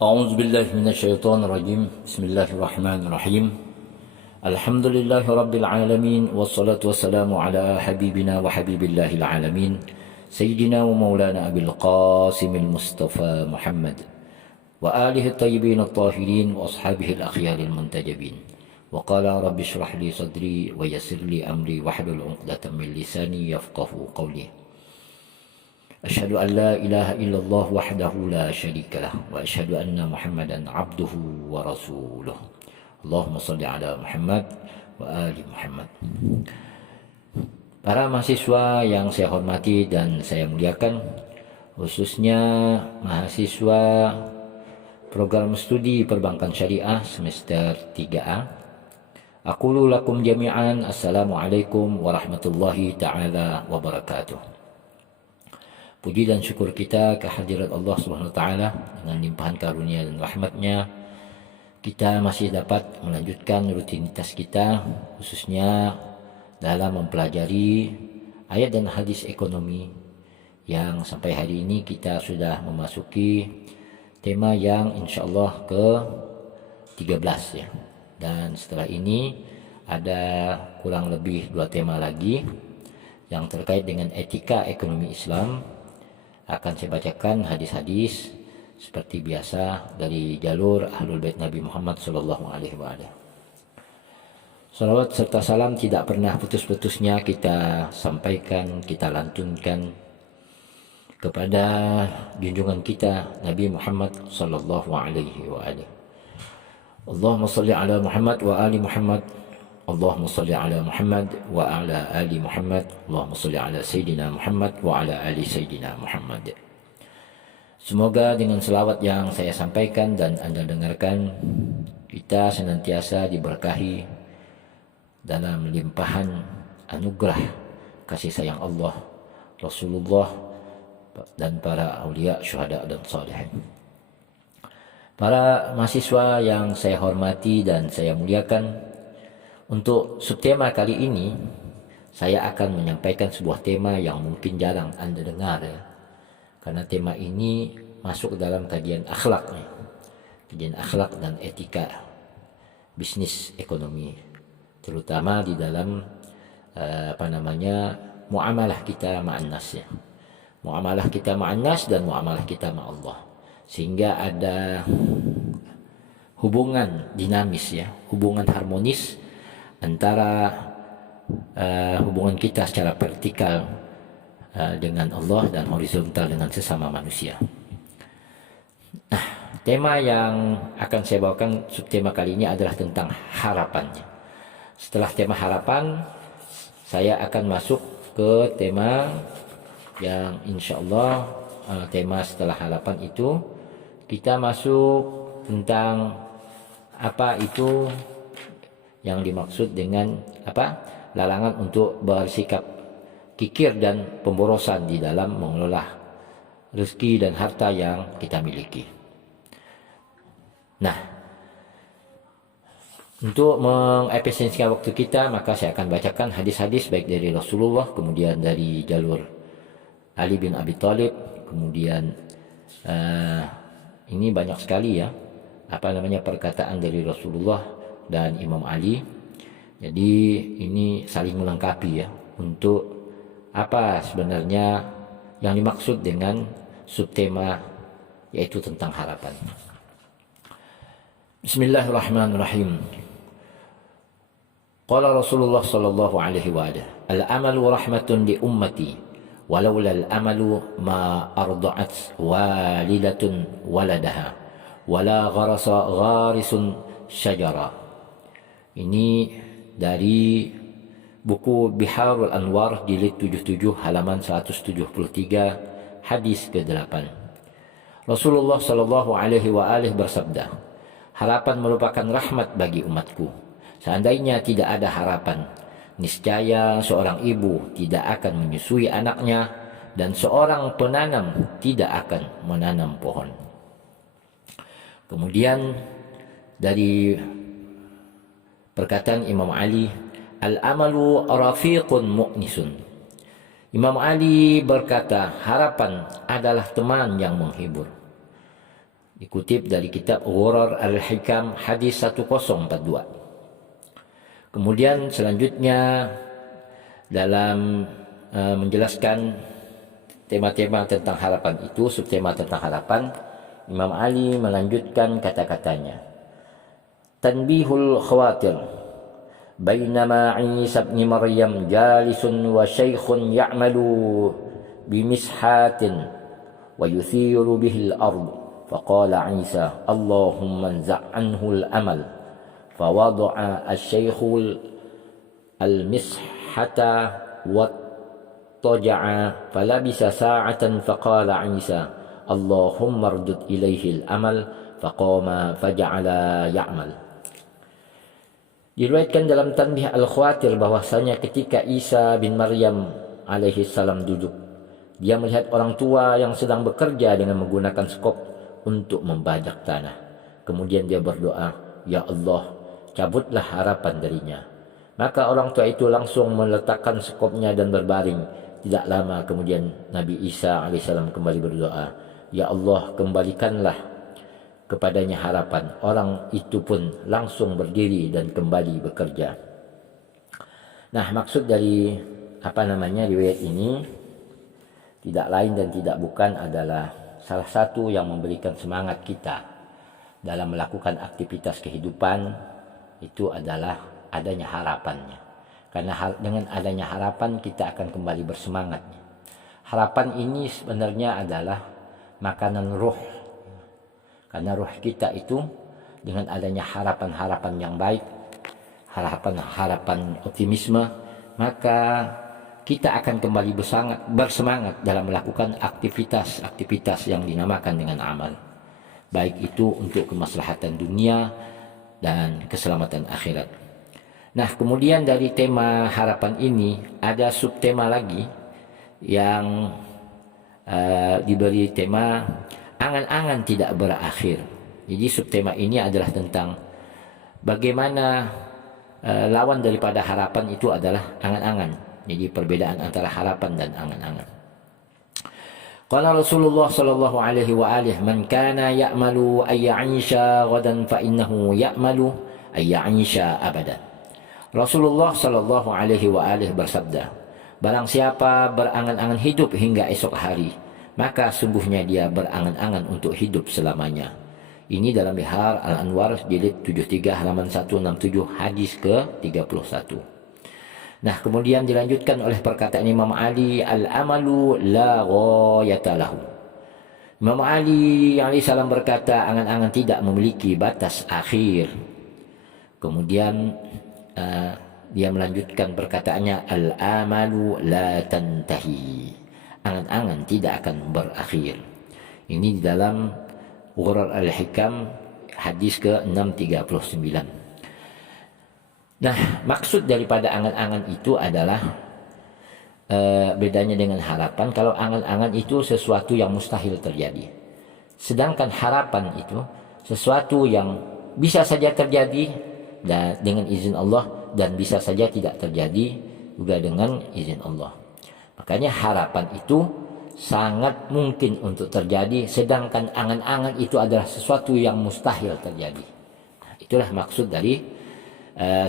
أعوذ بالله من الشيطان الرجيم. بسم الله الرحمن الرحيم. الحمد لله رب العالمين، والصلاة والسلام على حبيبنا وحبيب الله العالمين سيدنا ومولانا أبي القاسم المصطفى محمد وآله الطيبين الطاهرين وأصحابه الأخيار المنتجبين. وقال رب اشرح لي صدري ويسر لي أمري واحلل عقدة من لساني يفقه قولي. أشهد أن لا إله إلا الله وحده لا شريك له وأشهد أن محمدا عبده ورسوله. اللهم صل على Muhammad wa ali Muhammad. Para mahasiswa yang saya hormati dan saya muliakan, khususnya mahasiswa program studi perbankan syariah semester 3A. Aqulu lakum jami'an assalamualaikum warahmatullahi ta'ala wabarakatuh. Puji dan syukur kita kehadirat Allah Subhanahu wa taala, dengan limpahan karunia dan rahmatnya kita masih dapat melanjutkan rutinitas kita, khususnya dalam mempelajari ayat dan hadis ekonomi, yang sampai hari ini kita sudah memasuki tema yang insyaallah ke-13 ya. Dan setelah ini ada kurang lebih 2 tema lagi yang terkait dengan etika ekonomi Islam. Akan saya bacakan hadis-hadis seperti biasa dari jalur Ahlul Bait Nabi Muhammad sallallahu alaihi wasallam. Salawat serta salam tidak pernah putus-putusnya kita sampaikan, kita lantunkan kepada junjungan kita Nabi Muhammad sallallahu alaihi wasallam. Allahumma shalli ala Muhammad wa ali Muhammad. Allahumma salli ala Muhammad wa ala ali Muhammad. Allahumma salli ala Sayyidina Muhammad wa ala ali Sayyidina Muhammad. Semoga dengan selawat yang saya sampaikan dan Anda dengarkan, kita senantiasa diberkahi dalam limpahan anugerah kasih sayang Allah, Rasulullah, dan para aulia, syuhada, dan salihin. Para mahasiswa yang saya hormati dan saya muliakan, untuk subtema kali ini saya akan menyampaikan sebuah tema yang mungkin jarang Anda dengar ya. Karena tema ini masuk dalam kajian akhlak ya. Kajian akhlak dan etika bisnis ekonomi, terutama di dalam muamalah kita ma'an nas ya. Muamalah kita ma'an nas dan muamalah kita ma' Allah. Sehingga ada hubungan dinamis ya, hubungan harmonis antara hubungan kita secara vertikal dengan Allah dan horizontal dengan sesama manusia. Nah, tema yang akan saya bawakan subtema kali ini adalah tentang harapannya. Setelah tema harapan, saya akan masuk ke tema yang insya Allah tema setelah harapan itu kita masuk tentang apa itu yang dimaksud dengan larangan untuk bersikap kikir dan pemborosan di dalam mengelola rezeki dan harta yang kita miliki. Nah, untuk mengefisiensikan waktu kita, maka saya akan bacakan hadis-hadis baik dari Rasulullah, kemudian dari jalur Ali bin Abi Thalib, kemudian ini banyak sekali ya perkataan dari Rasulullah dan Imam Ali. Jadi ini saling melengkapi ya, untuk apa sebenarnya yang dimaksud dengan subtema, yaitu tentang harapan. Bismillahirrahmanirrahim. Qala Rasulullah sallallahu alaihi wasallam, al-amalu rahmatun li ummati walaula al-amalu ma arda'at walidatun waladaha wala gharasa gharisun syajara. Ini dari buku Biharul Anwar jilid 77 halaman 173 hadis ke-8. Rasulullah sallallahu alaihi wasallam bersabda, harapan merupakan rahmat bagi umatku. Seandainya tidak ada harapan, niscaya seorang ibu tidak akan menyusui anaknya dan seorang penanam tidak akan menanam pohon. Kemudian dari perkataan Imam Ali, al-amalu rafiqun mu'nisun. Imam Ali berkata, harapan adalah teman yang menghibur. Dikutip dari kitab Ghurar Al-Hikam hadis 1042. Kemudian selanjutnya dalam menjelaskan tema-tema tentang harapan itu, subtema tentang harapan, Imam Ali melanjutkan kata-katanya. Tanbihul khawatir. Bainama Isa ibn Maryam jalisun wa syaikhun ya'malu bimishatin wa yuthiru bihil ard. فقال عيسى اللهم انزع عنه الأمل فوضع الشيخ المسحة واضطجع فلبس ساعة فقال عيسى اللهم اردد إليه الأمل فقام فجعل يعمل. Diriwayatkan dalam Tanbih Al-Khawatir bahwasanya ketika Isa bin Maryam alaihi salam duduk, dia melihat orang tua yang sedang bekerja dengan menggunakan skop untuk membajak tanah. Kemudian dia berdoa, "Ya Allah, cabutlah harapan darinya." Maka orang tua itu langsung meletakkan skopnya dan berbaring. Tidak lama kemudian Nabi Isa alaihissalam kembali berdoa, "Ya Allah, kembalikanlah kepadanya harapan." Orang itu pun langsung berdiri dan kembali bekerja. Nah, maksud dari riwayat ini tidak lain dan tidak bukan adalah salah satu yang memberikan semangat kita dalam melakukan aktivitas kehidupan itu adalah adanya harapannya. Karena dengan adanya harapan kita akan kembali bersemangat. Harapan ini sebenarnya adalah makanan ruh. Karena ruh kita itu dengan adanya harapan-harapan yang baik, harapan-harapan optimisme, maka kita akan kembali bersemangat dalam melakukan aktivitas-aktivitas yang dinamakan dengan amal. Baik itu untuk kemaslahatan dunia dan keselamatan akhirat. Nah, kemudian dari tema harapan ini ada subtema lagi yang diberi tema angan-angan tidak berakhir. Jadi subtema ini adalah tentang bagaimana lawan daripada harapan itu adalah angan-angan. Jadi perbedaan antara harapan dan angan-angan. Qala Rasulullah sallallahu alaihi wa alihi, "Man kana ya'malu ay ya'isha ghadan fa innahu ya'malu ay ya'isha abada." Rasulullah sallallahu alaihi wa alihi bersabda, "Barang siapa berangan-angan hidup hingga esok hari, maka sungguhnya dia berangan-angan untuk hidup selamanya." Ini dalam Bihar Al-Anwar jilid 73 halaman 167 hadis ke-31. Nah, kemudian dilanjutkan oleh perkataan Imam Ali, "Al-amalu la ghayata lahu." Imam Ali alaihissalam berkata, angan-angan tidak memiliki batas akhir. Kemudian dia melanjutkan perkataannya, "Al-amalu la tantahi." Angan-angan tidak akan berakhir. Ini di dalam Ghurar Al-Hikam hadis ke-639. Nah, maksud daripada angan-angan itu adalah bedanya dengan harapan. Kalau angan-angan itu sesuatu yang mustahil terjadi. Sedangkan harapan itu sesuatu yang bisa saja terjadi dan dengan izin Allah, dan bisa saja tidak terjadi juga dengan izin Allah. Makanya harapan itu sangat mungkin untuk terjadi, sedangkan angan-angan itu adalah sesuatu yang mustahil terjadi. Nah, itulah maksud dari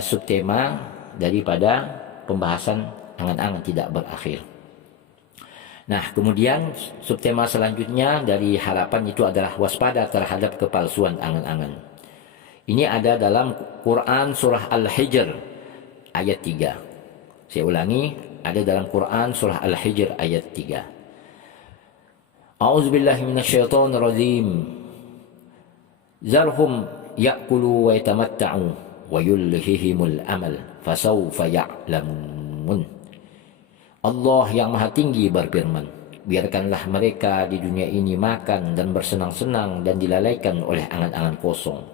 subtema daripada pembahasan angan-angan tidak berakhir. Nah, kemudian subtema selanjutnya dari harapan itu adalah waspada terhadap kepalsuan angan-angan. Ini ada dalam Quran surah Al-Hijr ayat 3. Saya ulangi, ada dalam Quran surah Al-Hijr ayat 3. A'udzubillahi minasyaitonirrajim. Zarhum ya'kulu wa yatamatta'u wa yulhihimul amal fasawfa ya'lamun. Allah yang maha tinggi berfirman, biarkanlah mereka di dunia ini makan dan bersenang-senang dan dilalaikan oleh angan-angan kosong,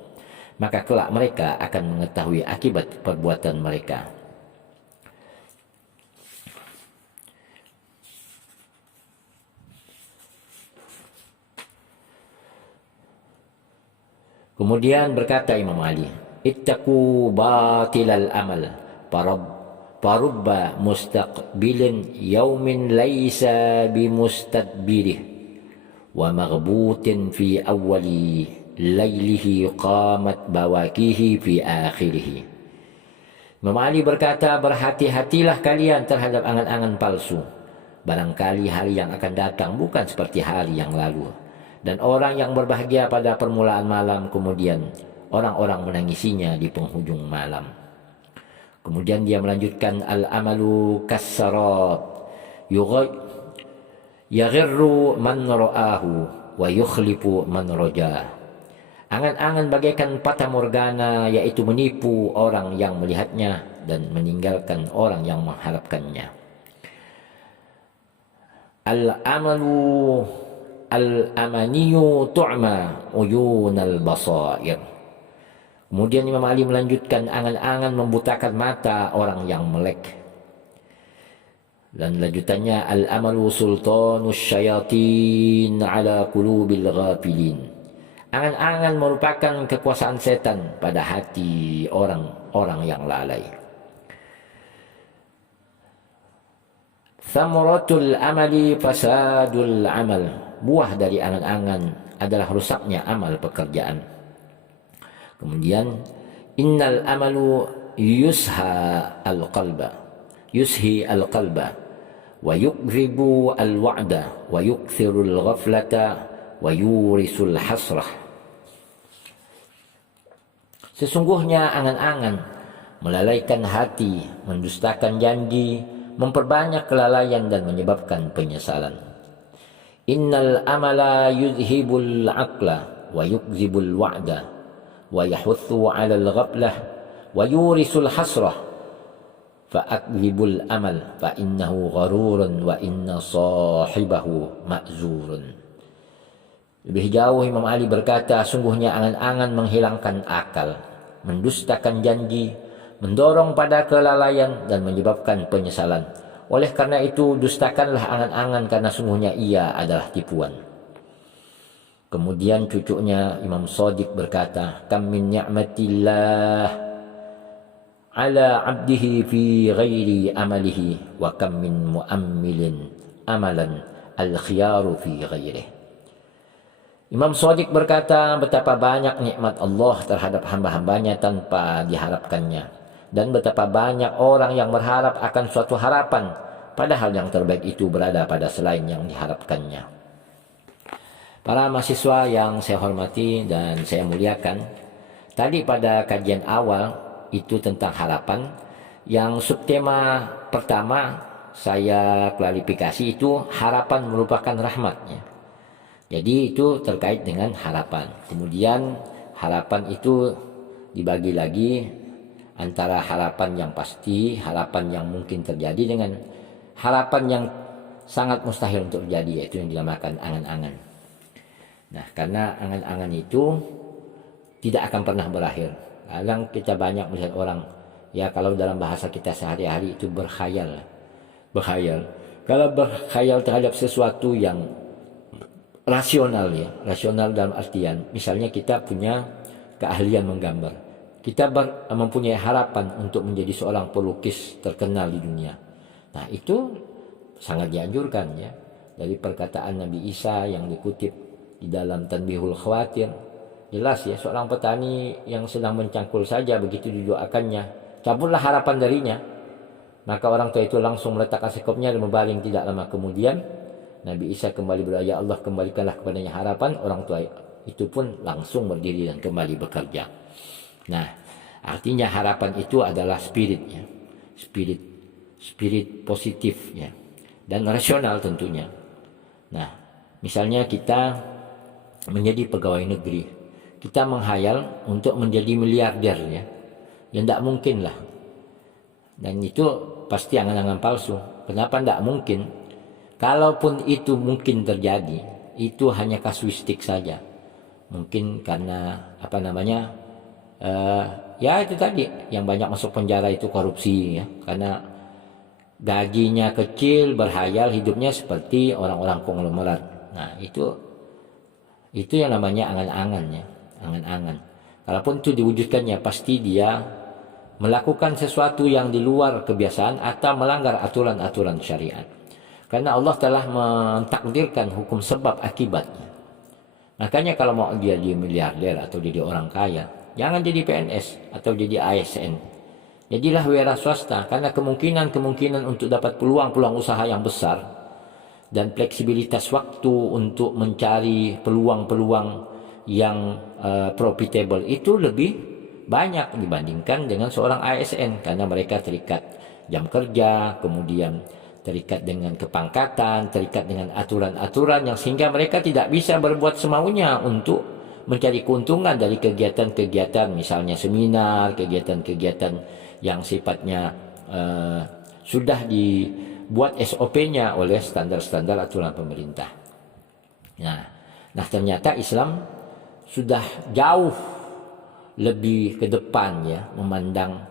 maka kelak mereka akan mengetahui akibat perbuatan mereka. Kemudian berkata Imam Ali, "Ittaqu batilal amal parubba mustaqbilin yaumin laisa bimustadbirih wa maghbutin fi awwali lailihi qamat bawakihi fi akhirih. Imam Ali berkata, berhati-hatilah kalian terhadap angan-angan palsu. Barangkali hari yang akan datang bukan seperti hari yang lalu. Dan orang yang berbahagia pada permulaan malam, kemudian orang-orang menangisinya di penghujung malam. Kemudian dia melanjutkan, al-amalu kassarab yaghirru man ra'ahu wa yukhlifu man rajah. Angan-angan bagaikan fata morgana, yaitu menipu orang yang melihatnya dan meninggalkan orang yang mengharapkannya. Al-amalu al-amaniyu tu'ma uyunal basair. Kemudian Imam Ali melanjutkan, angan-angan membutakan mata orang yang melek. Dan lanjutannya, al-amalu sultanus syayatin ala qulubil ghafilin. Angan-angan merupakan kekuasaan setan pada hati orang-orang yang lalai. Thamaratul amali fasadul amal. Buah dari angan-angan adalah rusaknya amal pekerjaan. Kemudian, innal amalu yushi al-qalba wa yukribu al-wa'da wa yukthirul ghaflata wa yurisul hasrah. Sesungguhnya angan-angan melalaikan hati, mendustakan janji, memperbanyak kelalaian dan menyebabkan penyesalan. Innal amala yuzhibul aqla wa yukzibul wa'da wa yahuthu 'alal ghaflah wa yurisul hasrah. Fa'akzibul amal fa innahu gharurun wa inna sahibahu ma'zurun. Lebih jauh Imam Ali berkata, sungguhnya angan-angan menghilangkan akal, mendustakan janji, mendorong pada kelalaian dan menyebabkan penyesalan. Oleh karena itu, dustakanlah angan-angan karena sungguhnya ia adalah tipuan. Kemudian cucunya Imam Shadiq berkata, kam min ni'matillah ala 'abdihi fi ghairi amalihi wa kam min mu'ammilin amalan al-khiyaru fi ghairihi. Imam Shadiq berkata, betapa banyak nikmat Allah terhadap hamba-hambanya tanpa diharapkannya. Dan betapa banyak orang yang berharap akan suatu harapan, padahal yang terbaik itu berada pada selain yang diharapkannya. Para mahasiswa yang saya hormati dan saya muliakan, tadi pada kajian awal itu tentang harapan. Yang subtema pertama saya klarifikasi itu harapan merupakan rahmatnya. Jadi itu terkait dengan harapan. Kemudian harapan itu dibagi lagi antara harapan yang pasti, harapan yang mungkin terjadi, dengan harapan yang sangat mustahil untuk terjadi, yaitu yang dinamakan angan-angan. Nah, karena angan-angan itu tidak akan pernah berakhir. Kadang kita banyak melihat orang, ya kalau dalam bahasa kita sehari-hari itu berkhayal. Kalau berkhayal terhadap sesuatu yang rasional, ya, rasional dalam artian misalnya kita punya keahlian menggambar, kita mempunyai harapan untuk menjadi seorang pelukis terkenal di dunia. Nah, itu sangat dianjurkan, ya, dari perkataan Nabi Isa yang dikutip di dalam Tanbihul Khawatir. Jelas, ya, seorang petani yang sedang mencangkul saja begitu didoakannya, cabutlah harapan darinya, maka orang tua itu langsung meletakkan sekopnya dan berbaring. Tidak lama kemudian Nabi Isa kembali berdoa, ya Allah, kembalikanlah kepadanya harapan. Orang tua itu pun langsung berdiri dan kembali bekerja. Nah, artinya harapan itu adalah spirit, ya, spirit positif, ya, dan rasional tentunya. Nah, misalnya kita menjadi pegawai negeri, kita menghayal untuk menjadi miliarder, ya, tidak mungkin lah. Dan itu pasti angan-angan palsu. Kenapa tidak mungkin? Kalaupun itu mungkin terjadi, itu hanya kasuistik saja. Mungkin karena ya itu tadi, yang banyak masuk penjara itu korupsi, ya, karena gajinya kecil, berhayal hidupnya seperti orang-orang konglomerat. Nah, itu yang namanya angan-angannya, angan-angan. Kalaupun itu diwujudkannya, pasti dia melakukan sesuatu yang di luar kebiasaan atau melanggar aturan-aturan syariat. Karena Allah telah mentakdirkan hukum sebab akibatnya. Makanya kalau mau dia jadi miliarder atau jadi orang kaya, jangan jadi PNS atau jadi ASN. Jadilah wira swasta, karena kemungkinan untuk dapat peluang-peluang usaha yang besar dan fleksibilitas waktu untuk mencari peluang-peluang yang profitable itu lebih banyak dibandingkan dengan seorang ASN, karena mereka terikat jam kerja, kemudian terikat dengan kepangkatan, terikat dengan aturan-aturan yang sehingga mereka tidak bisa berbuat semaunya untuk mencari keuntungan dari kegiatan-kegiatan, misalnya seminar, kegiatan-kegiatan yang sifatnya sudah dibuat SOP-nya oleh standar-standar aturan pemerintah. Nah ternyata Islam sudah jauh lebih ke depan ya, memandang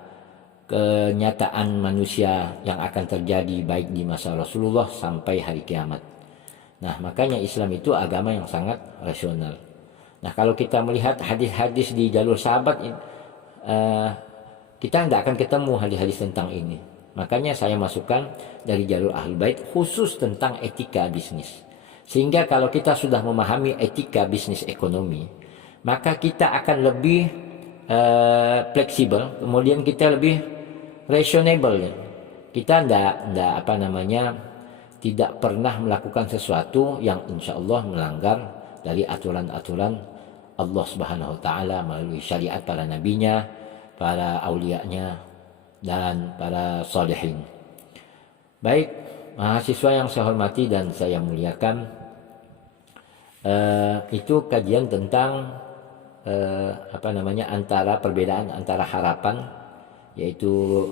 kenyataan manusia yang akan terjadi baik di masa Rasulullah sampai hari kiamat. Nah makanya Islam itu agama yang sangat rasional. Nah kalau kita melihat hadis-hadis di jalur sahabat, kita tidak akan ketemu hadis-hadis tentang ini. Makanya saya masukkan dari jalur Ahlul Bait khusus tentang etika bisnis. Sehingga kalau kita sudah memahami etika bisnis ekonomi, maka kita akan lebih fleksibel, kemudian kita lebih reasonable. Kita tidak pernah melakukan sesuatu yang insya Allah melanggar dari aturan-aturan Allah Subhanahu wa taala melalui syariat para nabinya, para aulianya, dan para salihin. Baik, mahasiswa yang saya hormati dan saya muliakan, itu kajian tentang antara perbedaan antara harapan, yaitu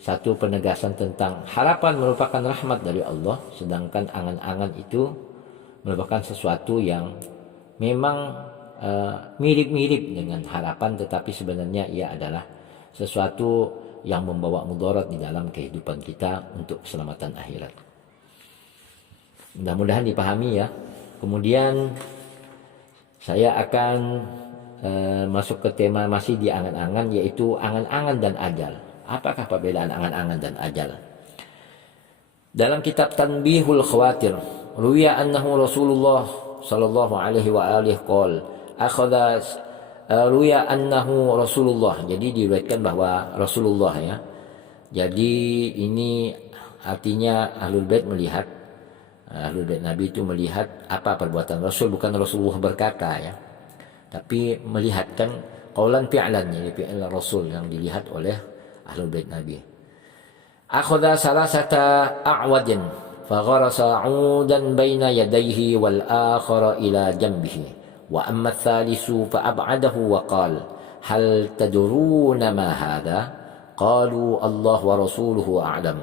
satu penegasan tentang harapan merupakan rahmat dari Allah, sedangkan angan-angan itu merupakan sesuatu yang memang mirip-mirip dengan harapan, tetapi sebenarnya ia adalah sesuatu yang membawa mudarat di dalam kehidupan kita untuk keselamatan akhirat. Mudah-mudahan dipahami ya. Kemudian saya akan masuk ke tema masih di angan-angan, yaitu angan-angan dan ajal. Apakah perbedaan angan-angan dan ajal? Dalam kitab Tanbihul Khawatir, ruwiya annahu Rasulullah sallallahu alaihi wa alihi qol akhadha ruya annahu Rasulullah. Jadi diriwayatkan bahwa Rasulullah ya. Jadi ini artinya Ahlul Bait melihat, Ahlul Bait Nabi itu melihat apa perbuatan Rasul, bukan Rasulullah berkata ya. Tapi melihatkan qaulan fi'lan, jadi fi'il Rasul yang dilihat oleh Ahlul Bait Nabi. Akhadha salasata a'wadin fagharasa 'udan baina yadayhi wal akhara ila janbihi. وأما الثالث فأبعده وقال هل تدرون ما هذا؟ قالوا الله ورسوله أعلم.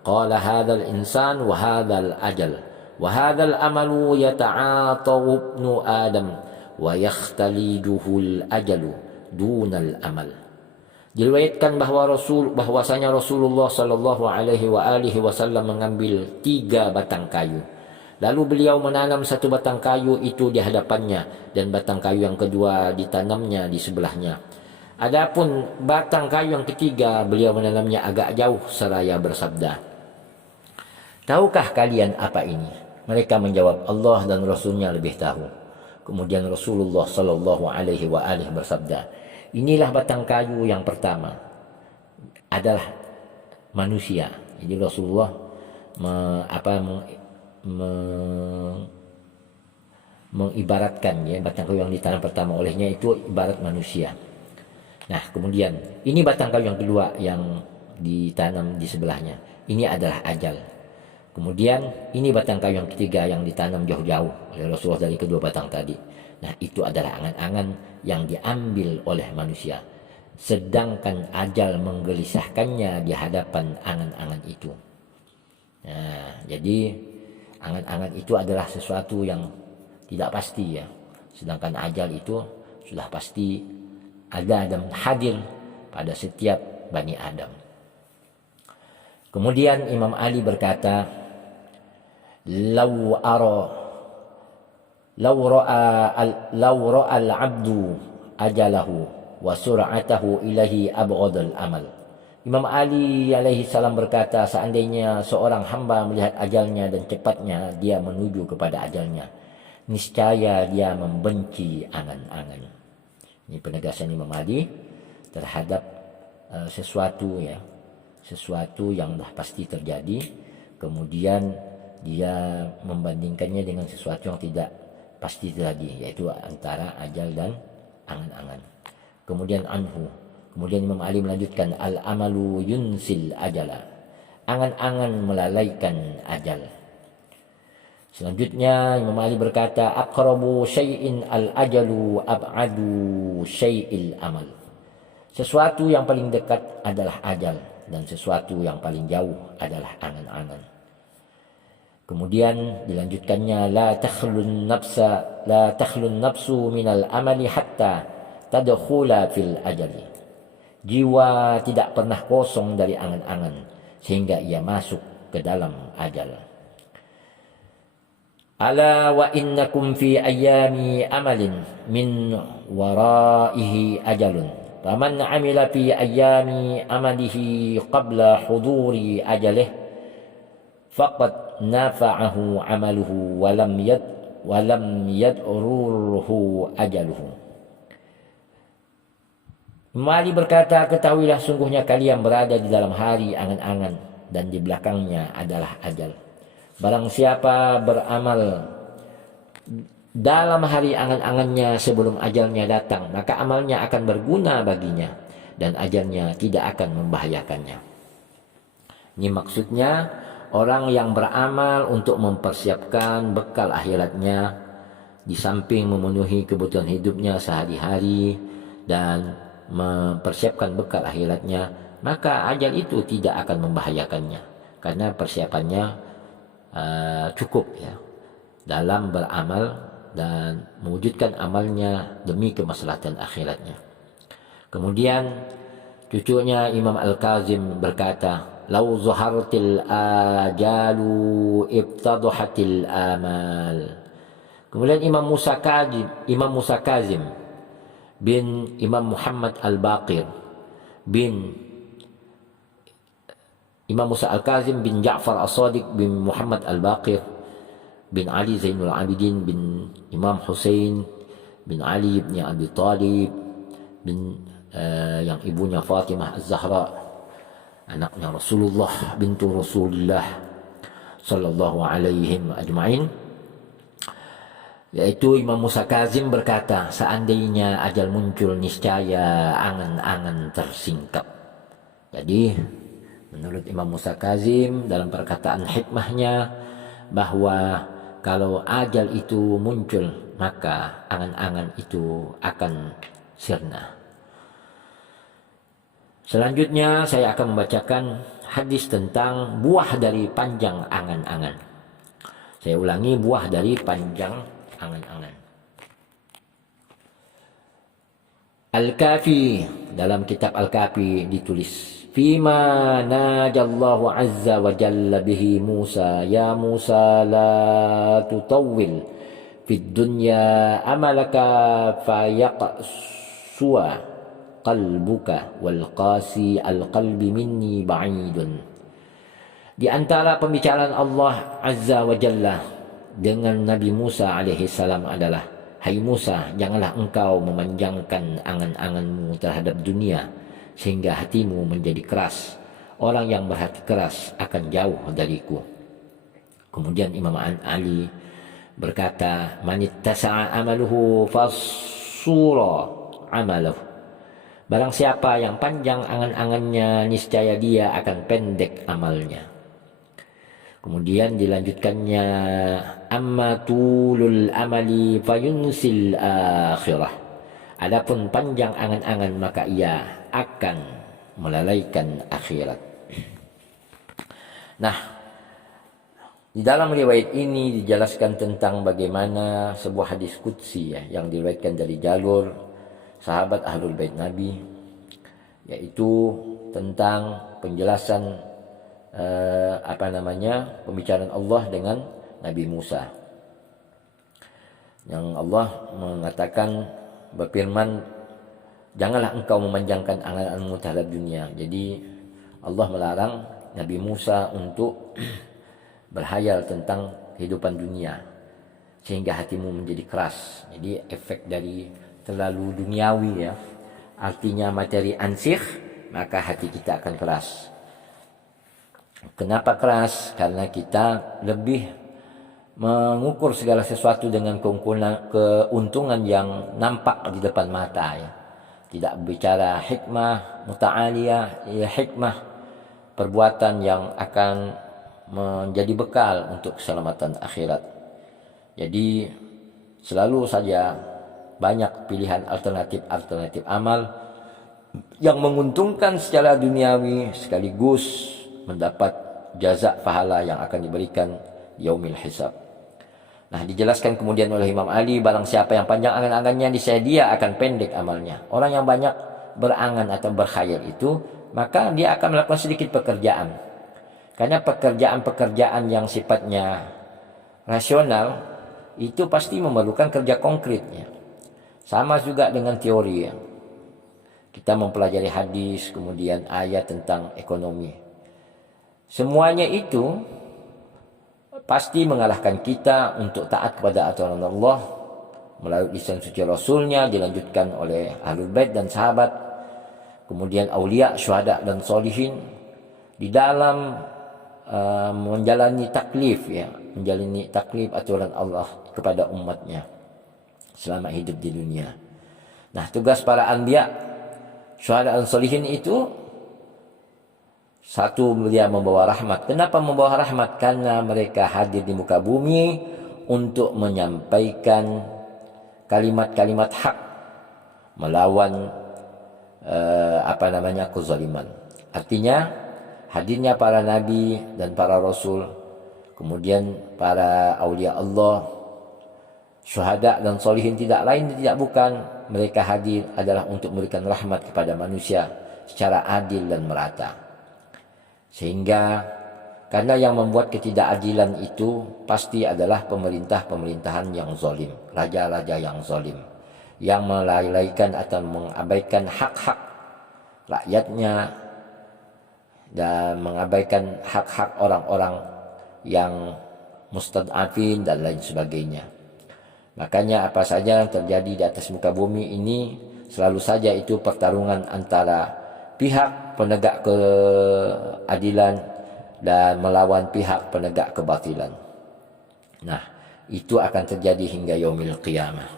قال هذا الإنسان وهذا الأجل وهذا الأمل يتعاطى ابن آدم ويختلجه الأجل دون الأمل. Diriwayatkan bahwasanya Rasulullah sallallahu alaihi wasallam mengambil 3 batang kayu. Lalu beliau menanam satu batang kayu itu di hadapannya, dan batang kayu yang kedua ditanamnya di sebelahnya. Adapun batang kayu yang ketiga beliau menanamnya agak jauh seraya bersabda, "Tahukah kalian apa ini?" Mereka menjawab, "Allah dan Rasulnya lebih tahu." Kemudian Rasulullah sallallahu alaihi bersabda, "Inilah batang kayu yang pertama adalah manusia." Jadi Rasulullah mengibaratkan ya, batang kayu yang ditanam pertama olehnya itu ibarat manusia. Nah kemudian ini batang kayu yang kedua yang ditanam di sebelahnya, ini adalah ajal. Kemudian ini batang kayu yang ketiga yang ditanam jauh-jauh oleh Rasulullah dari kedua batang tadi. Nah itu adalah angan-angan yang diambil oleh manusia, sedangkan ajal menggelisahkannya di hadapan angan-angan itu. Nah jadi angan-angan itu adalah sesuatu yang tidak pasti ya. Sedangkan ajal itu sudah pasti ada dan hadir pada setiap Bani Adam. Kemudian Imam Ali berkata, "Law ra'a al-'abdu ajalahu wa sur'atahu ilahi abghadul amal." Imam Ali alaihi salam berkata, seandainya seorang hamba melihat ajalnya dan cepatnya dia menuju kepada ajalnya, niscaya dia membenci angan-angan. Ini penegasan Imam Ali terhadap sesuatu yang dah pasti terjadi, kemudian dia membandingkannya dengan sesuatu yang tidak pasti terjadi, yaitu antara ajal dan angan-angan. Kemudian Imam Ali melanjutkan, al-amalu yunsil ajala. Angan-angan melalaikan ajal. Selanjutnya Imam Ali berkata, aqrabu syai'in al-ajalu ab'adu syai'il amal. Sesuatu yang paling dekat adalah ajal dan sesuatu yang paling jauh adalah angan-angan. Kemudian dilanjutkannya, la takhlun nafsu minal amali hatta tadkhula fil ajali. Jiwa tidak pernah kosong dari angan-angan sehingga ia masuk ke dalam ajal. Ala wa innakum fi ayyami amalin min waraihi ajalun. Faman amila fi ayyami amalihi qabla huduri ajalih faqad nafa'ahu amaluhu wa lam yad'urruhu ajaluhu. Imam Ali berkata, ketahuilah sungguhnya kalian berada di dalam hari angan-angan dan di belakangnya adalah ajal. Barang siapa beramal dalam hari angan-angannya sebelum ajalnya datang, maka amalnya akan berguna baginya dan ajalnya tidak akan membahayakannya. Ini maksudnya orang yang beramal untuk mempersiapkan bekal akhiratnya, di samping memenuhi kebutuhan hidupnya sehari-hari dan mempersiapkan bekal akhiratnya, maka ajal itu tidak akan membahayakannya karena persiapannya cukup dalam beramal dan mewujudkan amalnya demi kemaslahatan akhiratnya. Kemudian cucunya Imam Al-Kazim berkata, lau zuhartil ajalu ibtadahatil amal. Kemudian Imam Musa Kazim bin Imam Muhammad Al-Baqir bin Imam Musa Al-Kazim bin Ja'far As-Sadiq bin Muhammad Al-Baqir bin Ali Zainul Abidin bin Imam Hussein bin Ali bin Abi Talib bin yang ibunya Fatimah Az-Zahra, anaknya Rasulullah bintu Rasulullah sallallahu alaihim ajma'in. Yaitu Imam Musa Kazim berkata, seandainya ajal muncul niscaya angan-angan tersingkap. Jadi menurut Imam Musa Kazim dalam perkataan hikmahnya bahwa kalau ajal itu muncul maka angan-angan itu akan sirna. Selanjutnya saya akan membacakan hadis tentang buah dari panjang angan-angan. Saya ulangi, buah dari panjang angan-angan. Al-Kafi, dalam kitab Al-Kafi ditulis, fima najallahu azza wa jalla bihi Musa, ya Musa la tutawwil fid dunya amalaka fayaqsuwa qalbuka wal qasi al-qalbi minni ba'idun. Di antara pembicaraan Allah azza wa jalla dengan Nabi Musa alaihi salam adalah, hai Musa, janganlah engkau memanjangkan angan-anganmu terhadap dunia sehingga hatimu menjadi keras. Orang yang berhati keras akan jauh dariku. Kemudian Imam Ali berkata, manittasa'a amaluhu fasura amaluhu. Barang siapa yang panjang angan-angannya, niscaya dia akan pendek amalnya. Kemudian dilanjutkannya, amma tulul amali fayunsil akhirah. Adapun panjang angan-angan maka ia akan melalaikan akhirat. Nah, di dalam riwayat ini dijelaskan tentang bagaimana sebuah hadis qudsi yang diriwayatkan dari jalur sahabat Ahlul Bait Nabi, yaitu tentang penjelasan pembicaraan Allah dengan Nabi Musa, yang Allah mengatakan, berfirman, janganlah engkau memanjangkan angan-anganmu terhadap dunia. Jadi Allah melarang Nabi Musa untuk berhayal tentang kehidupan dunia sehingga hatimu menjadi keras. Jadi efek dari terlalu duniawi ya, artinya materi ansih, maka hati kita akan keras. Kenapa keras? Karena kita lebih mengukur segala sesuatu dengan keuntungan yang nampak di depan mata ya. Tidak berbicara hikmah muta'aliyah, ya hikmah perbuatan yang akan menjadi bekal untuk keselamatan akhirat. Jadi selalu saja banyak pilihan alternatif amal yang menguntungkan secara duniawi sekaligus mendapat jaza pahala yang akan diberikan yaumil hisab. Nah, dijelaskan kemudian oleh Imam Ali, barang siapa yang panjang angan-angannya niscaya dia akan pendek amalnya. Orang yang banyak berangan atau berkhayal itu, maka dia akan melakukan sedikit pekerjaan. Karena pekerjaan-pekerjaan yang sifatnya rasional itu pasti memerlukan kerja konkretnya. Sama juga dengan teori ya. Kita mempelajari hadis, kemudian ayat tentang ekonomi. Semuanya itu pasti mengalahkan kita untuk taat kepada aturan Allah melalui lisan suci Rasulnya, dilanjutkan oleh Ahlul Bait dan sahabat, kemudian aulia, syuhada dan solihin di dalam menjalani taklif aturan Allah kepada umatnya selama hidup di dunia. Nah, tugas para anbiya, syuhada dan solihin itu satu, dia membawa rahmat. Kenapa membawa rahmat? Karena mereka hadir di muka bumi untuk menyampaikan kalimat-kalimat hak melawan kezaliman. Artinya hadirnya para nabi dan para rasul, kemudian para aulia Allah, syuhada dan solihin tidak lain tidak bukan mereka hadir adalah untuk memberikan rahmat kepada manusia secara adil dan merata. Sehingga karena yang membuat ketidakadilan itu pasti adalah pemerintahan yang zalim, raja-raja yang zalim, yang melalaikan atau mengabaikan hak-hak rakyatnya dan mengabaikan hak-hak orang-orang yang mustad'afin dan lain sebagainya. Makanya apa saja yang terjadi di atas muka bumi ini selalu saja itu pertarungan antara pihak penegak keadilan dan melawan pihak penegak kebatilan. Nah, itu akan terjadi hingga yaumil qiyamah.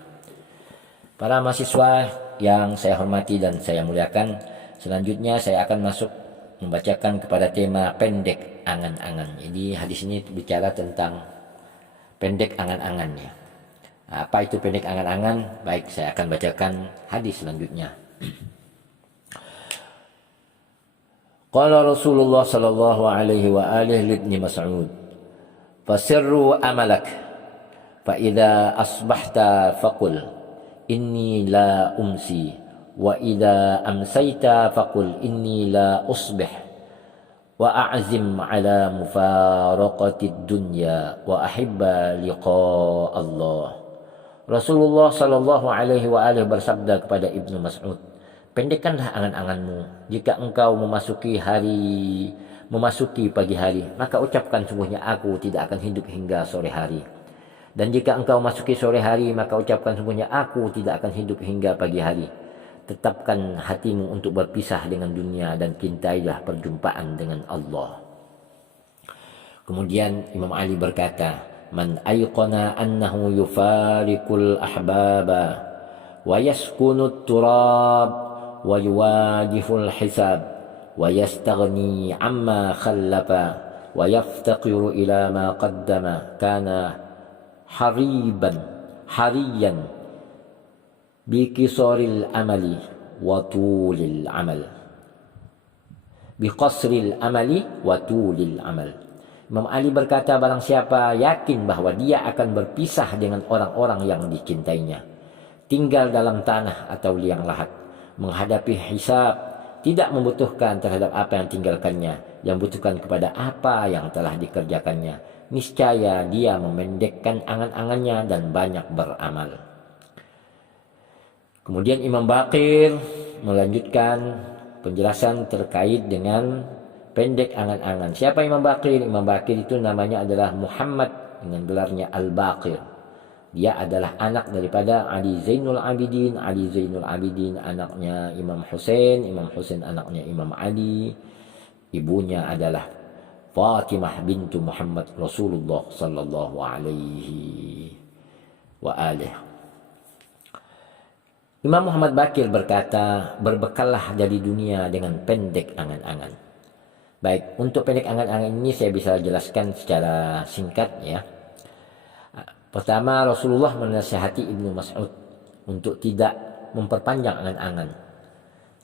Para mahasiswa yang saya hormati dan saya muliakan, selanjutnya saya akan masuk membacakan kepada tema pendek angan-angan. Jadi hadis ini bicara tentang pendek angan-angannya. Apa itu pendek angan-angan? Baik, saya akan bacakan hadis selanjutnya. Qala Rasulullah sallallahu alaihi wa alihi li Ibnu Mas'ud, "Fasirru amalak, fa idza asbahta faqul inni la umsi, wa idza amsayta faqul inni la usbih, wa a'zim ala mufaraqati dunya wa ahibba liqa Allah." Rasulullah sallallahu alaihi wa alihi bersabda kepada Ibnu Mas'ud, pendekkanlah angan-anganmu. Jika engkau memasuki pagi hari, maka ucapkan sungguhnya aku tidak akan hidup hingga sore hari. Dan jika engkau masuki sore hari, maka ucapkan sungguhnya aku tidak akan hidup hingga pagi hari. Tetapkan hatimu untuk berpisah dengan dunia dan cintailah perjumpaan dengan Allah. Kemudian Imam Ali berkata, "Man ayqana annahu yufariqul ahbaba wa yaskunu turab wa yuwajiful hisab wa yastaghni amma khallafa wa yaftaqiru ila ma qaddama kana hariyan biqasril amali wa tulil amal." Imam Ali berkata, barang siapa yakin bahwa dia akan berpisah dengan orang-orang yang dicintainya, tinggal dalam tanah atau liang lahat, menghadapi hisab, tidak membutuhkan terhadap apa yang tinggalkannya, yang butuhkan kepada apa yang telah dikerjakannya, niscaya dia memendekkan angan-angannya dan banyak beramal. Kemudian Imam Baqir melanjutkan penjelasan terkait dengan pendek angan-angan. Siapa Imam Baqir? Imam Baqir itu namanya adalah Muhammad dengan gelarnya Al-Baqir. Dia adalah anak daripada Ali Zainul Abidin. Ali Zainul Abidin anaknya Imam Hussein. Imam Hussein anaknya Imam Ali. Ibunya adalah Fatimah bintu Muhammad Rasulullah sallallahu alaihi wa alihi. Imam Muhammad Baqir berkata, berbekallah dari dunia dengan pendek angan-angan. Baik, untuk pendek angan-angan ini saya bisa jelaskan secara singkat ya. Pertama, Rasulullah menasihati Ibnu Mas'ud untuk tidak memperpanjang angan-angan,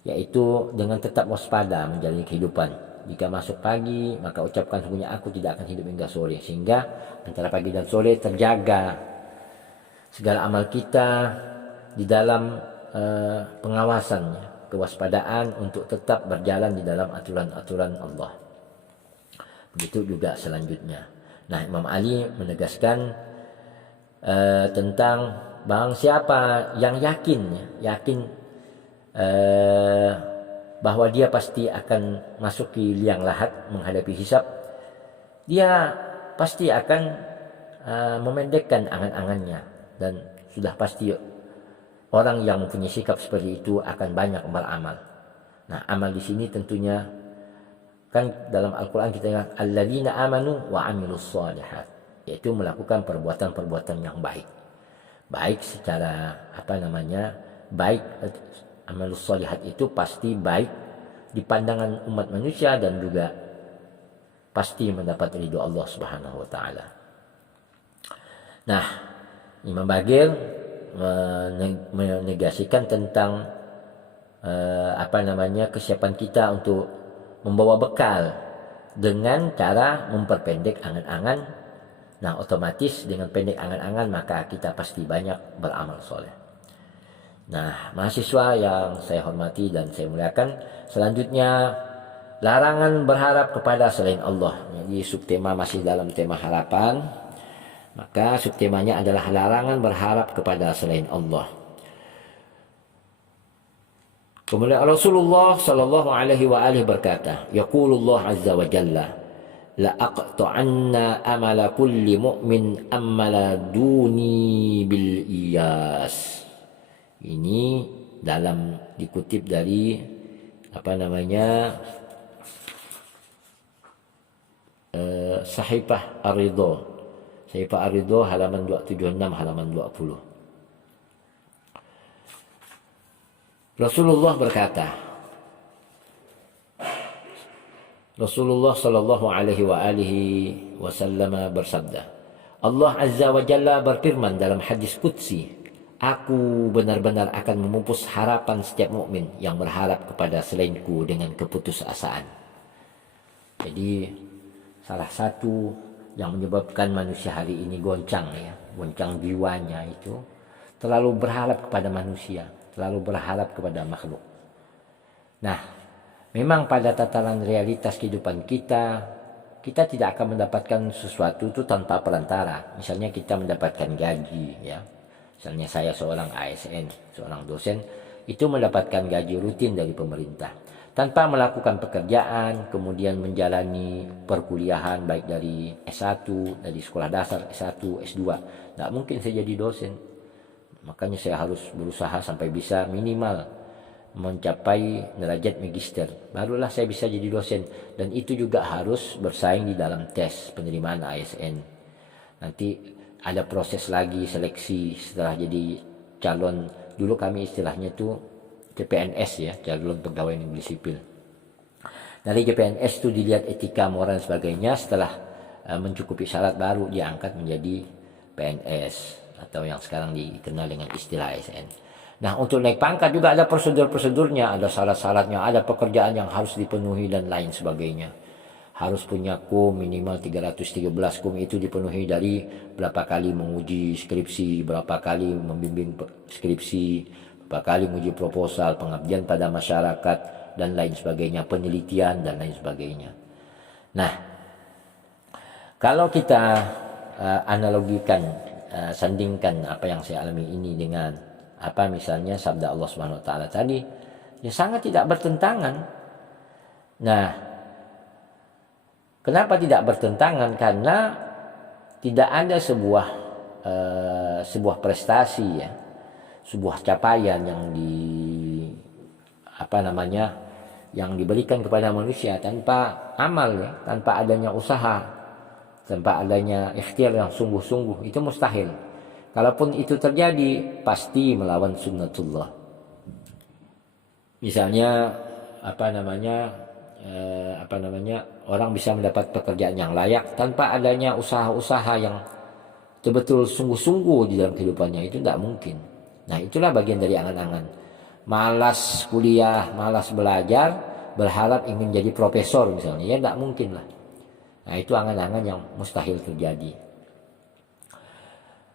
yaitu dengan tetap waspada menjalani kehidupan. Jika masuk pagi, maka ucapkan sungguhnya aku tidak akan hidup hingga sore, sehingga antara pagi dan sore terjaga segala amal kita di dalam pengawasannya, kewaspadaan untuk tetap berjalan di dalam aturan-aturan Allah. Begitu juga selanjutnya. Nah, Imam Ali menegaskan tentang barang siapa yang yakin bahwa dia pasti akan masuki liang lahat menghadapi hisab, dia pasti akan memendekkan angan-angannya, dan sudah pasti orang yang mempunyai sikap seperti itu akan banyak beramal. Nah, amal di sini tentunya kan dalam Al-Quran kita ingat alladzina amanu wa amilus shalihat, yaitu melakukan perbuatan-perbuatan yang baik. Baik secara baik, amalus shalihat itu pasti baik di pandangan umat manusia dan juga pasti mendapat ridho Allah Subhanahu wa taala. Nah, Imam Baqir menegasikan tentang kesiapan kita untuk membawa bekal dengan cara memperpendek angan-angan. Nah, otomatis dengan pendek angan-angan maka kita pasti banyak beramal soleh. Nah, mahasiswa yang saya hormati dan saya muliakan, selanjutnya larangan berharap kepada selain Allah. Jadi subtema masih dalam tema harapan. Maka subtemanya adalah larangan berharap kepada selain Allah. Kemudian Rasulullah sallallahu alaihi wa alihi berkata, yaqulullah azza wa jalla, la aqta'anna amala kulli mu'min amala duni bil iyas. Ini dikutip dari Sahifah Ar-Ridha. Sahifah Ar-Ridha halaman 276 halaman 20. Rasulullah berkata, Rasulullah sallallahu alaihi wa alihi wasallam bersabda, Allah Azza wa Jalla berfirman dalam hadis qudsi, aku benar-benar akan memupus harapan setiap mukmin yang berharap kepada selainku dengan keputusasaan. Jadi salah satu yang menyebabkan manusia hari ini goncang jiwanya itu terlalu berharap kepada manusia, terlalu berharap kepada makhluk. Nah, memang pada tataran realitas kehidupan kita tidak akan mendapatkan sesuatu itu tanpa perantara. Misalnya kita mendapatkan gaji, ya. Misalnya saya seorang ASN, seorang dosen, itu mendapatkan gaji rutin dari pemerintah. Tanpa melakukan pekerjaan, kemudian menjalani perkuliahan baik dari S1, dari sekolah dasar, S1, S2. Nggak mungkin saya jadi dosen. Makanya saya harus berusaha sampai bisa minimal mencapai derajat magister. Barulah saya bisa jadi dosen. Dan itu juga harus bersaing di dalam tes penerimaan ASN. Nanti ada proses lagi seleksi setelah jadi calon. Dulu kami istilahnya itu CPNS ya, calon pegawai negeri sipil. Dari CPNS itu dilihat etika, moral dan sebagainya. Setelah mencukupi syarat baru diangkat menjadi PNS atau yang sekarang dikenal dengan istilah ASN. Nah, untuk naik pangkat juga ada prosedur-prosedurnya, ada syarat-syaratnya, ada pekerjaan yang harus dipenuhi dan lain sebagainya. Harus punya KUM minimal 313 KUM, itu dipenuhi dari berapa kali menguji skripsi, berapa kali membimbing skripsi, berapa kali menguji proposal, pengabdian pada masyarakat dan lain sebagainya, penelitian dan lain sebagainya. Nah, kalau kita analogikan, sandingkan apa yang saya alami ini dengan misalnya sabda Allah Subhanahu wa taala tadi, ya sangat tidak bertentangan. Nah, Kenapa tidak bertentangan? Karena tidak ada sebuah prestasi ya, sebuah capaian yang diberikan kepada manusia tanpa amal ya, tanpa adanya usaha, tanpa adanya ikhtiar yang sungguh-sungguh, itu mustahil. Kalaupun itu terjadi, pasti melawan sunnatullah. Misalnya orang bisa mendapat pekerjaan yang layak tanpa adanya usaha-usaha yang betul-betul sungguh-sungguh di dalam kehidupannya, itu tidak mungkin. Nah, itulah bagian dari angan-angan. Malas kuliah, malas belajar, berharap ingin jadi profesor misalnya, ya tidak mungkin lah. Nah, itu angan-angan yang mustahil terjadi.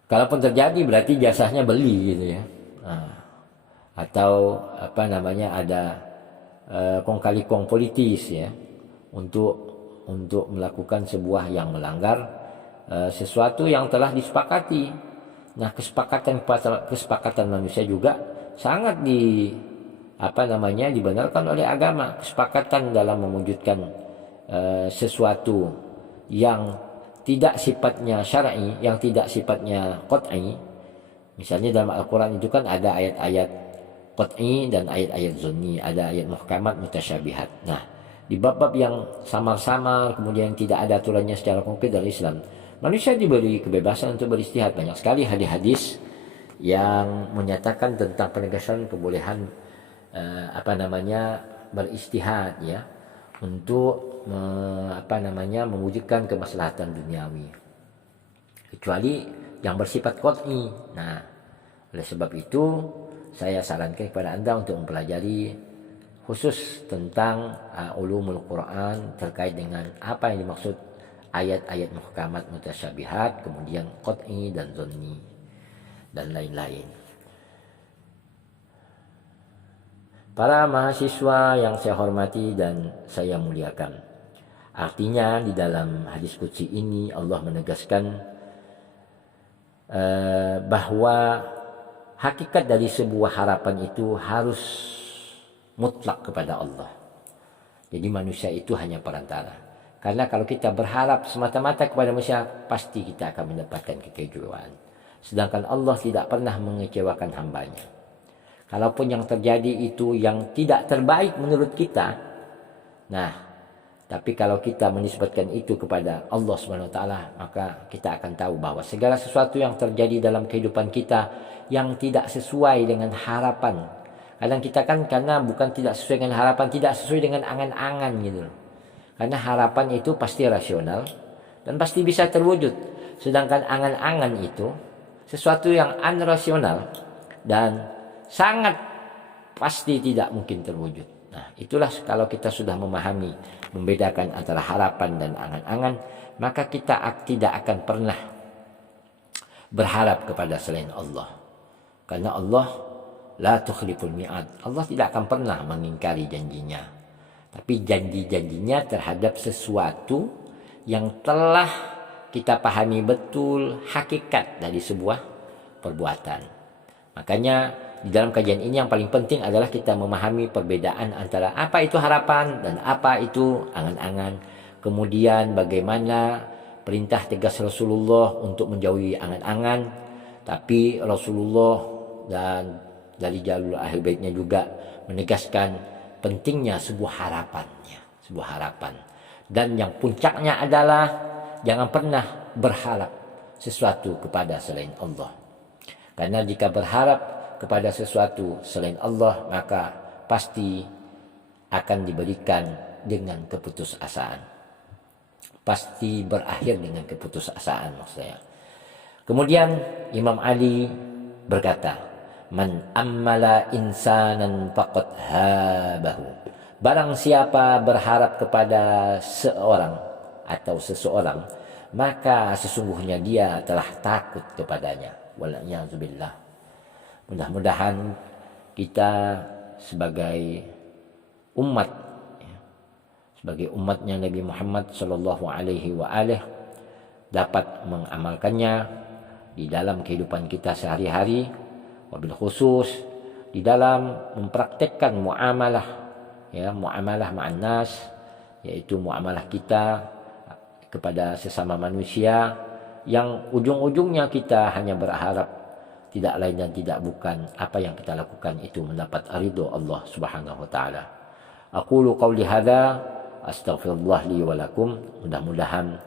Kalaupun terjadi berarti jasanya beli gitu ya. Nah, atau ada kong kali kong politis ya, untuk melakukan sebuah yang melanggar sesuatu yang telah disepakati. Nah, kesepakatan manusia juga sangat dibenarkan oleh agama. Kesepakatan dalam mewujudkan sesuatu yang tidak sifatnya syar'i, yang tidak sifatnya qat'i. Misalnya dalam Al-Quran itu kan ada ayat-ayat qat'i dan ayat-ayat zonni, ada ayat muhkamat mutasyabihat. Nah, di bab-bab yang samar-samar kemudian tidak ada aturannya secara konkret dalam Islam, manusia diberi kebebasan untuk beristihad. Banyak sekali hadis-hadis yang menyatakan tentang penegasan kebolehan beristihad ya, untuk mewujudkan kemaslahatan duniawi, kecuali yang bersifat qat'i. Nah, oleh sebab itu saya sarankan kepada Anda untuk mempelajari khusus tentang ulumul Quran terkait dengan apa yang dimaksud ayat-ayat muhkamat mutasyabihat, kemudian qat'i dan zonni dan lain-lain. Para mahasiswa yang saya hormati dan saya muliakan, artinya di dalam hadis qudsi ini Allah menegaskan bahwa hakikat dari sebuah harapan itu harus mutlak kepada Allah. Jadi manusia itu hanya perantara. Karena kalau kita berharap semata-mata kepada manusia, pasti kita akan mendapatkan kekecewaan. Sedangkan Allah tidak pernah mengecewakan hambanya. Kalaupun yang terjadi itu yang tidak terbaik menurut kita, nah, tapi kalau kita menisbatkan itu kepada Allah SWT, maka kita akan tahu bahwa segala sesuatu yang terjadi dalam kehidupan kita yang tidak sesuai dengan harapan. Kadang kita kan karena bukan tidak sesuai dengan harapan, tidak sesuai dengan angan-angan gitu. Karena harapan itu pasti rasional dan pasti bisa terwujud. Sedangkan angan-angan itu sesuatu yang unrasional dan sangat pasti tidak mungkin terwujud. Nah, itulah kalau kita sudah memahami, membedakan antara harapan dan angan-angan, maka kita tidak akan pernah berharap kepada selain Allah. Karena Allah la tukhliful mi'ad. Allah tidak akan pernah mengingkari janjinya. Tapi janji-janjinya terhadap sesuatu yang telah kita pahami betul hakikat dari sebuah perbuatan. Makanya di dalam kajian ini yang paling penting adalah kita memahami perbedaan antara apa itu harapan dan apa itu angan-angan. Kemudian bagaimana perintah tegas Rasulullah untuk menjauhi angan-angan. Tapi Rasulullah dan dari jalur ahli baitnya juga menegaskan pentingnya sebuah harapan. Dan yang puncaknya adalah jangan pernah berharap sesuatu kepada selain Allah. Karena jika berharap kepada sesuatu selain Allah, maka pasti akan diberikan dengan keputusasaan. Pasti berakhir dengan keputusasaan maksud saya. Kemudian Imam Ali berkata, "Man ammala insanan faqad habahu." Barang siapa berharap kepada seorang atau seseorang, maka sesungguhnya dia telah takut kepadanya. Wala'iyadzubillah. Mudah-mudahan kita sebagai umat, sebagai umatnya Nabi Muhammad Sallallahu Alaihi Wasallam dapat mengamalkannya di dalam kehidupan kita sehari-hari, wabil khusus di dalam mempraktekkan muamalah ma'an nas, yaitu muamalah kita kepada sesama manusia yang ujung-ujungnya kita hanya berharap tidak lain dan tidak bukan apa yang kita lakukan itu mendapat ridho Allah Subhanahu wa taala. Aqulu qauli hadza astaghfirullah li wa lakum. Mudah-mudahan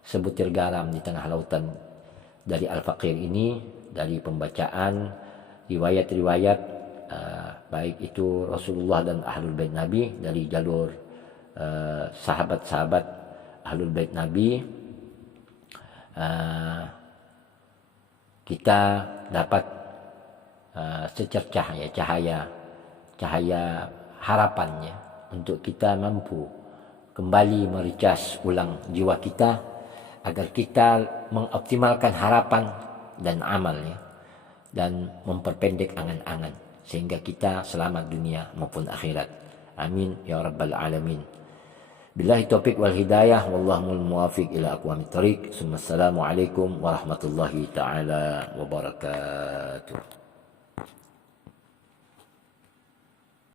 sebutir garam di tengah lautan dari Al-Faqir ini, dari pembacaan riwayat-riwayat baik itu Rasulullah dan Ahlul Bait Nabi, dari jalur sahabat-sahabat Ahlul Bait Nabi, kita dapat secercah ya cahaya harapannya untuk kita mampu kembali mericas ulang jiwa kita agar kita mengoptimalkan harapan dan amalnya dan memperpendek angan-angan sehingga kita selamat dunia maupun akhirat. Amin ya rabbal alamin. Billahi taufiq wal hidayah wallahul muwaffiq ila aqwamit thoriq. Assalamualaikum warahmatullahi taala wabarakatuh.